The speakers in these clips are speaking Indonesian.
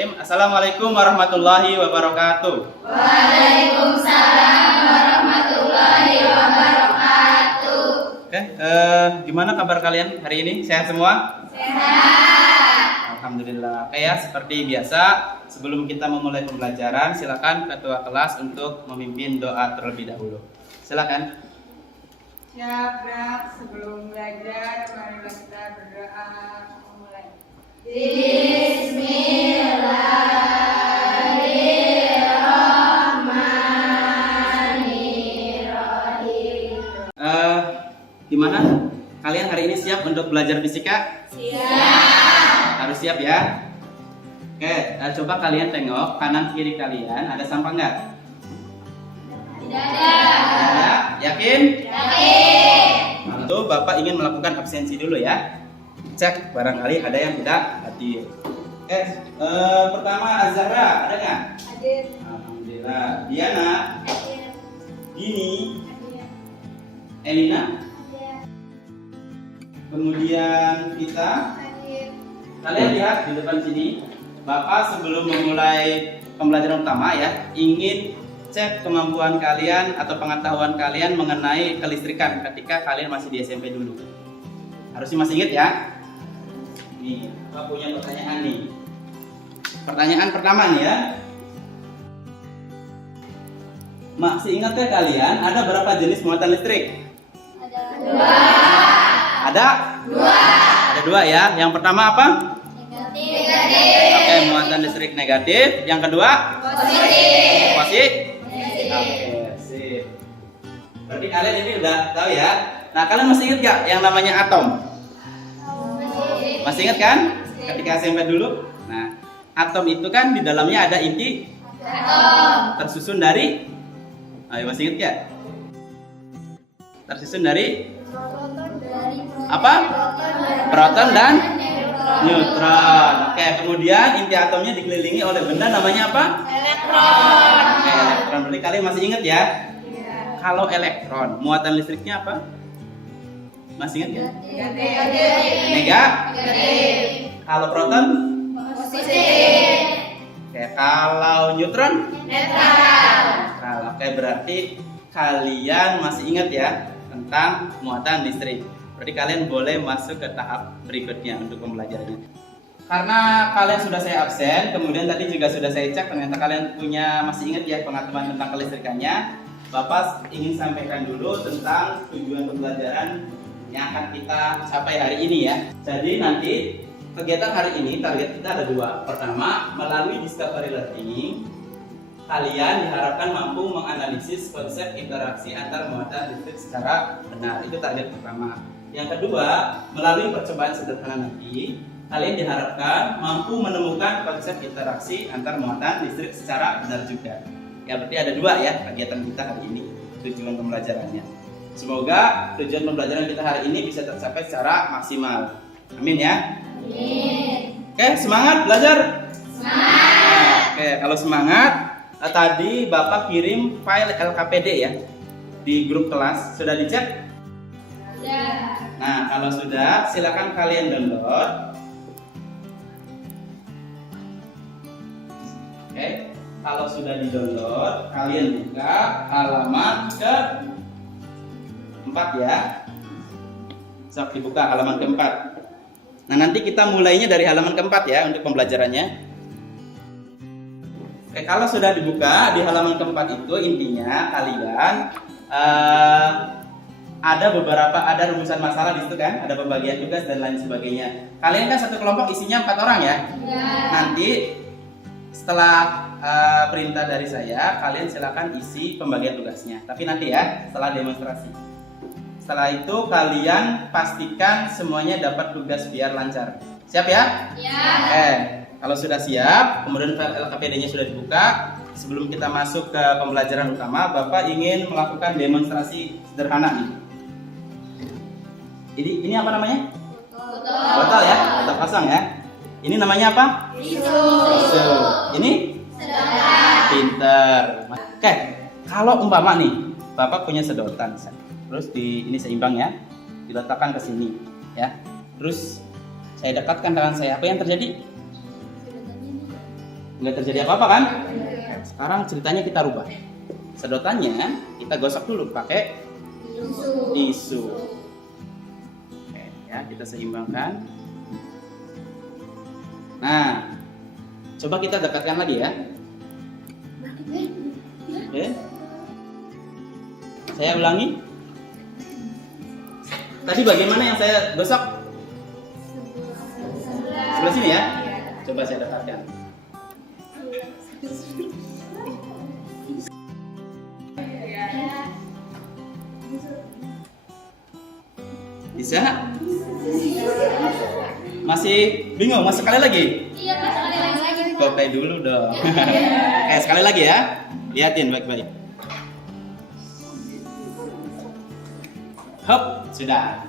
Bismillahirrahmanirrahim. Assalamualaikum warahmatullahi wabarakatuh. Waalaikumsalam warahmatullahi wabarakatuh. Oke, gimana kabar kalian hari ini? Sehat semua? Sehat. Alhamdulillah. Oke ya, seperti biasa, sebelum kita memulai pembelajaran, silakan ketua kelas untuk memimpin doa terlebih dahulu. Silakan. Siap, Brak. Sebelum belajar, marilah kita berdoa memulai. Bismillahirrahmanirrahim. Gimana? Kalian hari ini siap untuk belajar fisika? Siap. Harus siap ya. Oke, coba kalian tengok kanan kiri kalian, ada sampah nggak? Tidak ada. Ada. Yakin? Yakin. Lalu Bapak ingin melakukan absensi dulu ya. Cek barangkali ada yang tidak hadir. Pertama Azhara, ada nggak? Hadir. Alhamdulillah. Diana, Hadir. Dini, Hadir. Elina, Hadir. kemudian Vita. Hadir. Kalian lihat di depan sini. Bapak sebelum memulai pembelajaran utama ya, ingin cek kemampuan kalian atau pengetahuan kalian mengenai kelistrikan ketika kalian masih di SMP dulu. Harusnya masih ingat ya. Nih, Bapak punya pertanyaan nih. Pertanyaan pertama nih ya. Masih ingat ya kalian ada berapa jenis muatan listrik? Ada dua. Ada? Ada dua ya. Yang pertama apa? Negatif. Oke, muatan listrik negatif. Yang kedua? Positif. Positif. Positif. Oke, sip. Berarti kalian ini udah tahu ya. Nah, kalian masih ingat gak yang namanya atom? Masih ingat kan? Ketika SMP dulu. Nah, atom itu kan di dalamnya ada inti Atom. tersusun dari, ayo masih ingat gak? Tersusun dari apa? Proton dan neutron. Oke, kemudian inti atomnya dikelilingi oleh benda namanya apa? Elektron. Oke, elektron. Berarti kalian masih ingat ya? Kalau elektron, muatan listriknya apa? Masih ingat ya? Negatif. Kalau proton? Positif. Oke, kalau neutron? Netral. Oke, berarti kalian masih ingat ya tentang muatan listrik. Berarti kalian boleh masuk ke tahap berikutnya untuk pembelajarannya. Karena kalian sudah saya absen, kemudian tadi juga sudah saya cek, ternyata kalian masih ingat ya pengetahuan tentang kelistrikannya. Bapak ingin sampaikan dulu tentang tujuan pembelajaran yang akan kita capai hari ini ya. Jadi nanti kegiatan hari ini target kita ada dua. Pertama, melalui discovery learning, kalian diharapkan mampu menganalisis konsep interaksi antar muatan listrik secara benar. Itu target pertama. Yang kedua, melalui percobaan sederhana nanti, kalian diharapkan mampu menemukan konsep interaksi antar muatan listrik secara benar juga. Ya, berarti ada dua ya kegiatan kita hari ini, tujuan pembelajarannya. Semoga tujuan pembelajaran kita hari ini bisa tercapai secara maksimal. Amin ya. Amin. Oke, semangat belajar. Semangat. Oke, kalau semangat, tadi Bapak kirim file LKPD ya di grup kelas. Sudah dicek? Sudah. Nah, kalau sudah, silakan kalian download. Oke, kalau sudah di-download, kalian buka halaman ke-4 ya. Sok dibuka halaman ke-4. Nah, nanti kita mulainya dari halaman ke-4 ya untuk pembelajarannya. Oke, kalau sudah dibuka di halaman ke-4 itu intinya kalian ada rumusan masalah di situ kan, ada pembagian tugas dan lain sebagainya. Kalian kan satu kelompok isinya 4 orang ya. Ya. Nanti setelah perintah dari saya, kalian silakan isi pembagian tugasnya. Tapi nanti ya, setelah demonstrasi. Setelah itu kalian pastikan semuanya dapat tugas biar lancar. Siap ya? Ya. Kalau sudah siap, kemudian file LKPD-nya sudah dibuka. Sebelum kita masuk ke pembelajaran utama, Bapak ingin melakukan demonstrasi sederhana nih. Ini apa namanya? Botol ya, botol kosong ya. Ini namanya apa? Tisu. Ini? Sedotan. Pinter. Oke, kalau umpama nih, Bapak punya sedotan, terus ini seimbang ya, diletakkan ke sini, ya. Terus saya dekatkan tangan saya, apa yang terjadi? Nggak terjadi apa-apa kan? Sekarang ceritanya kita rubah. Sedotannya kita gosok dulu pakai tisu. Oke, ya kita seimbangkan. Nah, coba kita dekatkan lagi ya. Oke. Saya ulangi. Tadi bagaimana yang saya gosok? Sebelah sini ya. Coba saya dekatkan. Bisa? Masih bingung? Mas sekali lagi? Iya, Pak, sekali lagi. Kopi dulu dong. Sekali lagi ya. Lihatin baik-baik. Hop, sudah.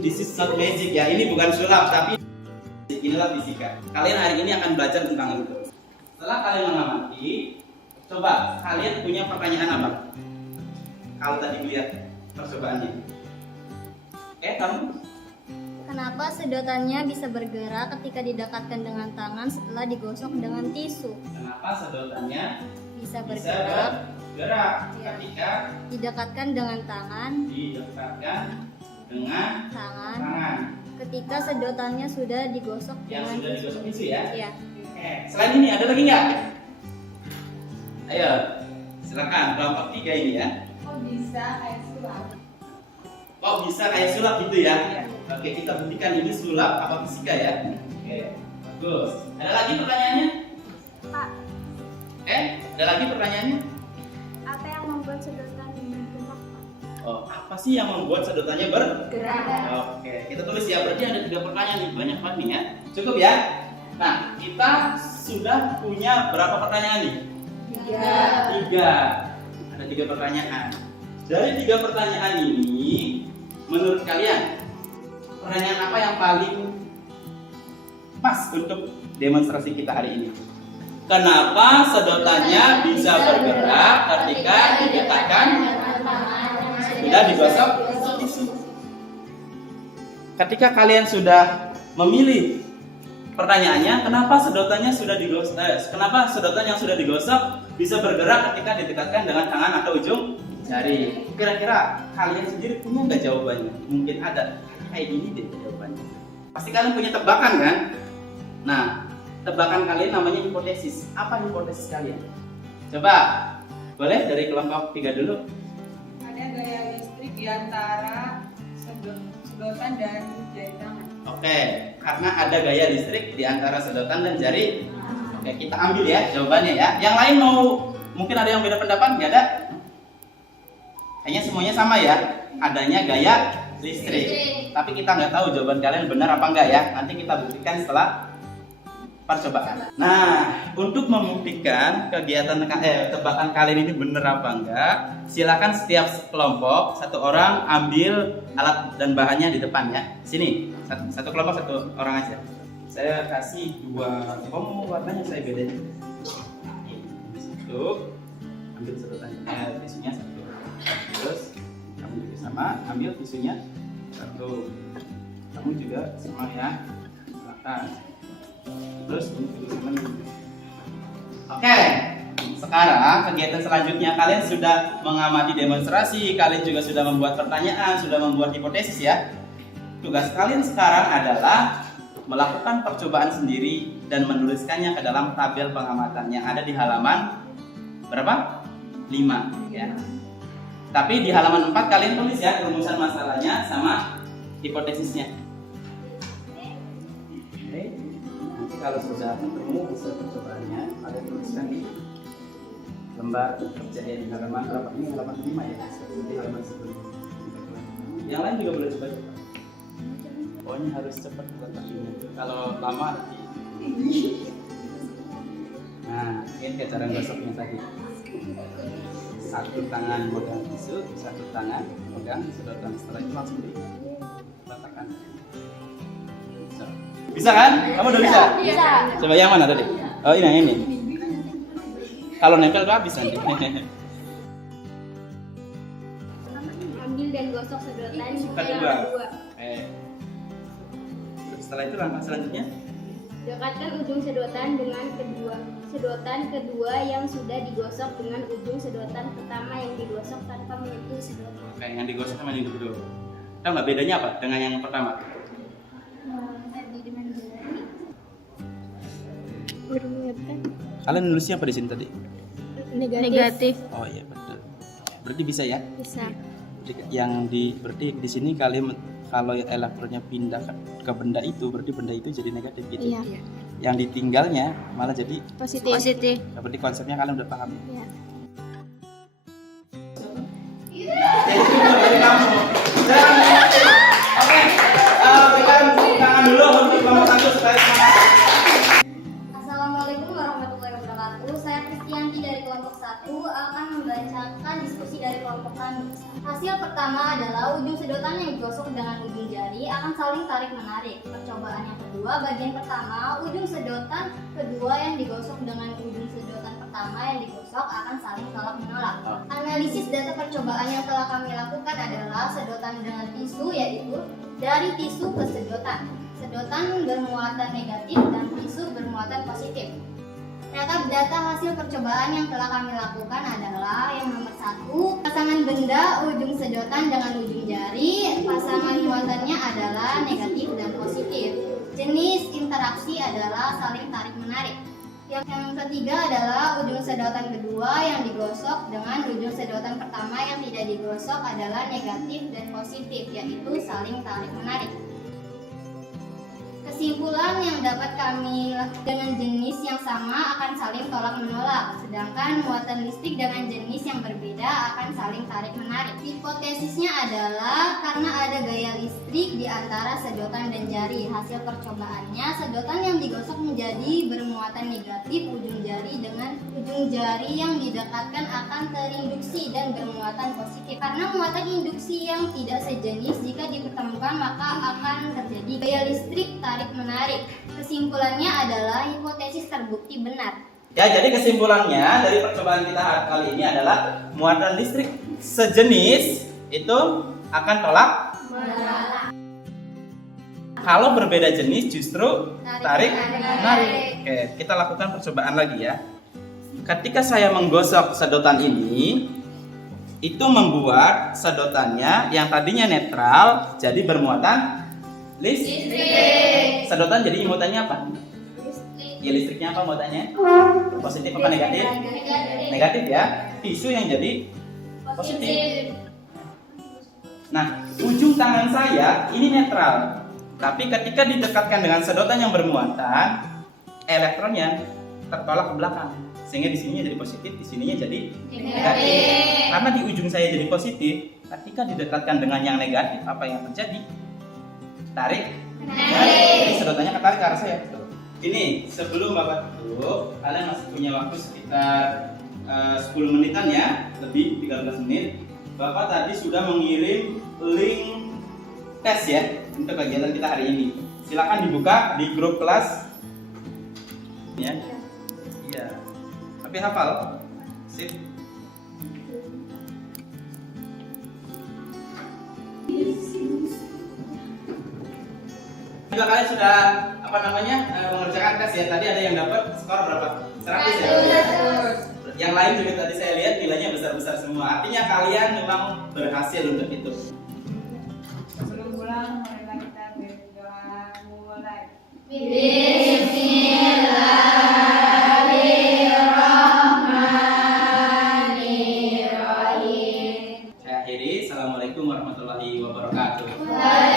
This is not magic ya. Ini bukan sulap tapi inilah fisika. Kalian hari ini akan belajar tentang itu. Setelah kalian mengamati, coba kalian punya pertanyaan apa? Kalau tadi lihat percobaannya. Kamu? Kenapa sedotannya bisa bergerak ketika didekatkan dengan tangan setelah digosok dengan tisu? Kenapa sedotannya Bisa bisa bergerak bergerak Ya. ketika didekatkan dengan tangan didekatkan dengan tangan tangan ketika sedotannya sudah digosok yang dengan sudah digosok tisu ya? Iya. Oke, selain ini ada lagi nggak? Ayo, silakan kelompok 3 ini ya. Kok bisa kayak sulap? Kok bisa kayak sulap gitu ya? Iya. Oke, kita buktikan ini sulap apa fisika ya? Oke, bagus. Ada lagi pertanyaannya? Pak, Ada lagi pertanyaannya? apa yang membuat sedotan bergerak? Oh, apa sih yang membuat sedotannya Gerak. Oke, kita tulis ya. Berarti ada 3 pertanyaan nih, banyak banget nih ya. Cukup ya? Nah, kita sudah punya berapa pertanyaan nih? 3. Ada 3 pertanyaan. Dari 3 pertanyaan ini, menurut kalian pertanyaan apa yang paling pas untuk demonstrasi kita hari ini? Kenapa sedotannya bisa bergerak ketika didekatkan sudah digosok tisu? Ketika kalian sudah memilih pertanyaannya, kenapa sedotannya sudah digosok? Kenapa sedotan yang sudah digosok bisa bergerak ketika didekatkan dengan tangan atau ujung jari? Kira-kira kalian sendiri punya nggak jawabannya? Mungkin ada kayak gini deh jawabannya. Pasti kalian punya tebakan kan? Nah, tebakan kalian namanya hipotesis. Apa hipotesis kalian? Coba, boleh dari kelompok 3 dulu. Ada gaya listrik di antara sedotan dan jari tangan. Oke, karena ada gaya listrik di antara sedotan dan jari. Oke, kita ambil ya jawabannya ya. Yang lain mau mungkin ada yang beda pendapat? Nggak ada? Kayaknya semuanya sama ya. Adanya gaya listrik. Tapi kita nggak tahu jawaban kalian benar apa enggak ya. Nanti kita buktikan setelah percobaan. Nah, untuk membuktikan kegiatan tebakan kalian ini benar apa enggak, silakan setiap kelompok satu orang ambil alat dan bahannya di depan ya. Sini, satu kelompok satu orang aja. Saya kasih 2 warnanya saya bedain. Satu, ambil sedotannya, tisunya 1. Terus kamu juga sama, ambil tisunya 1. Kamu juga sama ya. Silakan. Terus untuk teman. Oke, sekarang kegiatan selanjutnya kalian sudah mengamati demonstrasi, kalian juga sudah membuat pertanyaan, sudah membuat hipotesis ya. Tugas kalian sekarang adalah melakukan percobaan sendiri dan menuliskannya ke dalam tabel pengamatan yang ada di halaman berapa? 5 ya. Tapi di halaman 4 kalian tulis ya rumusan masalahnya sama hipotesisnya. Oke. Nanti kalau sudah ketemu hasil percobaannya, kalian tuliskan di lembar kerjaan di halaman berapa? Ini halaman 5 ya. Di halaman 10. Yang lain juga boleh coba-coba. Pokoknya harus cepat letaknya. Kalau lama nanti. Nah, ini kayak cara gosoknya tadi. Satu tangan pegang tisu, satu tangan pegang sedotan. Setelah itu langsung diletakkan. Bisa kan? Kamu udah bisa? Bisa. Coba yang mana tadi? Oh ini. Kalau nempel tuh habis nanti. Ambil dan gosok sedotan Kedua. Setelah itu langkah selanjutnya Dekatkan ujung sedotan dengan sedotan kedua yang sudah digosok dengan ujung sedotan pertama yang digosok tanpa menyentuh sedotan. Oke, yang digosok sama yang kedua. Tahu nggak bedanya apa dengan yang pertama? Tadi dengan jari. Kalian nulisnya apa di sini tadi? Negatif. Oh iya betul. Berarti bisa ya? Bisa. Berarti di sini kalian kalau elektronnya pindah ke benda itu, berarti benda itu jadi negatif gitu. Iya. Yang ditinggalnya malah jadi Positif. berarti konsepnya kalian udah paham. Iya. Dari kamu. Oke, berikan tepuk tangan dulu untuk kelompok 1 supaya semangat. Assalamualaikum warahmatullahi wabarakatuh. Saya Kristianti dari kelompok 1 akan membacakan diskusi dari kelompok kami. Hasil pertama adalah ujung sedotan yang digosok dengan ujung jari akan saling tarik menarik. Percobaan yang kedua, bagian pertama, ujung sedotan kedua yang digosok dengan ujung sedotan pertama yang digosok akan saling tolak menolak. Analisis data percobaan yang telah kami lakukan adalah sedotan dengan tisu, yaitu dari tisu ke sedotan. Sedotan bermuatan negatif dan tisu bermuatan positif. Data hasil percobaan yang telah kami lakukan adalah yang nomor 1, pasangan benda ujung sedotan dengan ujung jari, pasangan muatannya adalah negatif dan positif. Jenis interaksi adalah saling tarik menarik. Yang ketiga adalah ujung sedotan kedua yang digosok dengan ujung sedotan pertama yang tidak digosok adalah negatif dan positif, yaitu saling tarik menarik. Kesimpulan yang dapat kami lakukan dengan jenis yang sama akan saling tolak menolak, sedangkan muatan listrik dengan jenis yang berbeda akan saling tarik menarik. Hipotesisnya adalah karena ada gaya listrik di antara sedotan dan jari. Hasil percobaannya, sedotan yang digosok menjadi bermuatan negatif ujung jari dengan ujung jari yang didekatkan akan terinduksi dan bermuatan positif. Karena muatan induksi yang tidak sejenis jika dipertemukan maka akan terjadi gaya listrik tarik menarik. Kesimpulannya adalah hipotesis terbukti benar. Ya, jadi kesimpulannya dari percobaan kita kali ini adalah muatan listrik sejenis itu akan tolak Menolak. kalau berbeda jenis justru tarik menarik. menarik. Oke, kita lakukan percobaan lagi ya. Ketika saya menggosok sedotan ini, itu membuat sedotannya yang tadinya netral jadi bermuatan listrik. Sedotan jadi muatannya apa? Ya, listriknya apa muatannya? Positif apa negatif? Negatif ya. Tisu yang jadi positif. Nah, ujung tangan saya ini netral. Tapi ketika didekatkan dengan sedotan yang bermuatan, elektronnya tertolak ke belakang. Sehingga di sininya jadi positif, di sininya jadi negatif. Karena di ujung saya jadi positif, ketika didekatkan dengan yang negatif, apa yang terjadi? Tarik. Jadi sedotannya ketarik ke arah saya. Ini sebelum Bapak tutup, kalian masih punya waktu sekitar 10 menitan ya, lebih 13 menit. Bapak tadi sudah mengirim link tes ya untuk kegiatan kita hari ini. Silakan dibuka di grup kelas. Ya. Iya. Tapi hafal. Sip. Juga kalian sudah mengerjakan tes ya. Tadi ada yang dapat skor berapa? 100 ya. Yang lain juga tadi saya lihat nilainya besar-besar semua. Artinya kalian memang berhasil untuk itu. Sebelum pulang, marilah kita berdoa mulai. Bismillahirrahmanirrahim. Saya akhiri. Assalamualaikum warahmatullahi wabarakatuh. Waalaikumsalam.